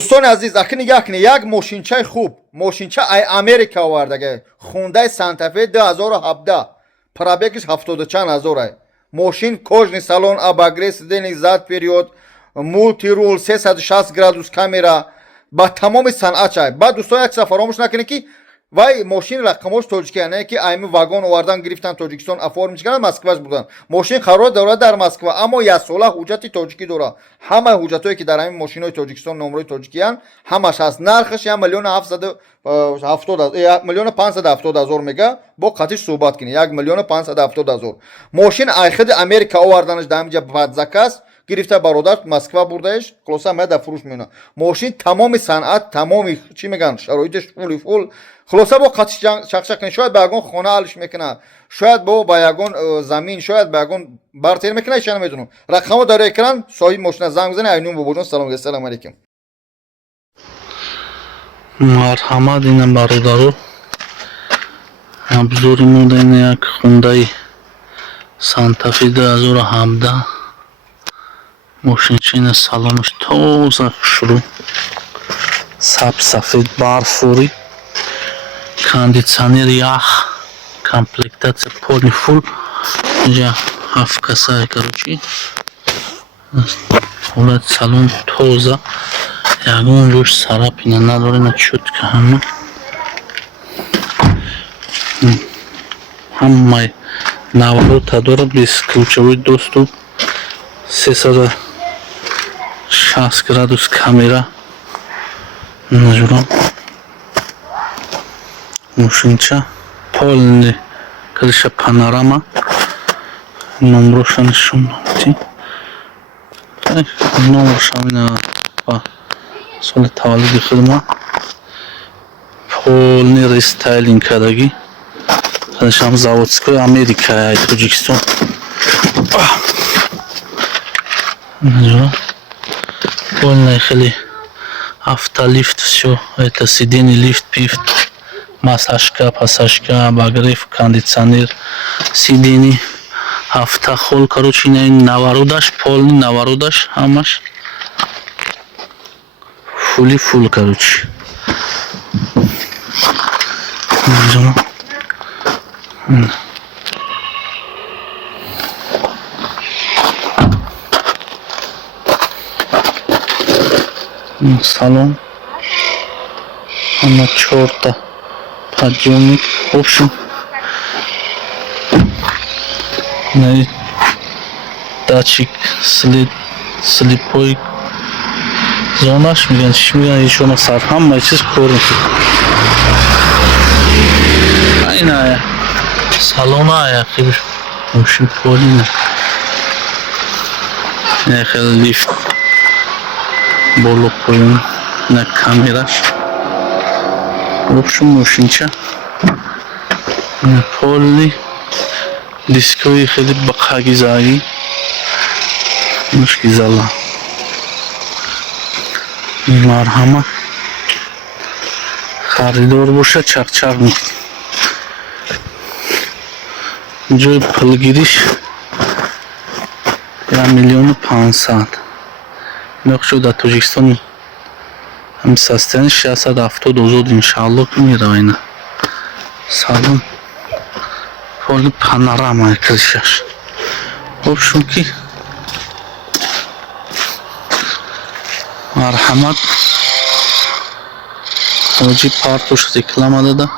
дӯстони азиз, акни як мошинчаи хуб, мошинча ай Америка овардаги, хундай Санта-Фе 2017, пробегиш 70 чанд ҳазорай. Мошин кожни салон, абагрес, сидени зад период, мултирул, 360 градус камера, ба тамоми санъатчай. Баъд дӯстон як чиза фаромӯш накунед ки вай мошин рақамош тоҷикия не ки айми вагон овардан гирифтан Тоҷикистон оформиш кардан Москваш бурдан. Мошин қарор дорад дар Москва, аммо яксола ҳуҷҷати тоҷикӣ дорад. Ҳамаи ҳуҷҷатое ки дар ҳамин мошинои Тоҷикистон номрои тоҷикиян ҳамаш ҳаст. Нархаш 1,570,000 мега. Бо қатиш суҳбат кинед. 1,570,000. Мошин айхиди Америка оварданаш дар ҳамҷа бад заказ гирифта бародар Москва бурдаеш, хулоса меда фурӯш меёна. Мошин тамоми санъат, тамоми чӣ меган, шароитиш фули фул. Хулоса бо қатиш чақчақ кунед. Шояд ба ягон хона алиш мекунад, шояд ба ягон замин, шояд ба ягон бартер мекунад, ҳеҷ намедонам. Рақамо дар экран, соҳиби мошина занг бизанед. Айнун бобоҷон салом. Ассалому алайкум. Марҳамат, ина бародаро. Обзори модани як хундаи Санта-Фе 2017. Мошинчина салонаш тоза хушрӯ, сабсафед барфурӣ, кондитсионер ях, комплектация полный фул. Инҷа 7 касаи короче. Ҳолат салон тоза, ягон рӯш сарапина надоре, на чӯтка ҳама. Ҳамаи наворота дорад без ключовой доступ. 360 градус камера. Нажурам. Мошинча полный крыша панорама. Номроша нишон намедем. Номроша ина ба соли таваллуди хидмат. Полный рестайлинг кардаги. Конечно, заводской Америка, Тоҷикистон. Полный хели автолифт, все это сиденье, лифт, пифт, массажка, пассажка, обогрев, кондиционер, сиденье, автохол, короче, наворудаш, полный наворудаш, хамаш фули фул, короче. Салон, она черта, подъемник, в общем, датчик, слепой, зонаш, еще на сархам, майчис корм. Айная, салоная, в общем, полина. Ехал лифт. Боло поён на камераш. В общем, мошинча полный, дискови хели бақагизаги мушки зала. Марҳамат, харидор боша, чақчақ мекунед. Ҷои пулгириш 1,500,000. Нақшо дар Тоҷикистон ҳам состояние 670,000 иншааллоҳ ки меравайна. Салон полный панорама крышаш. В общем ки марҳамат. Ҳоҷи партош реклама дада.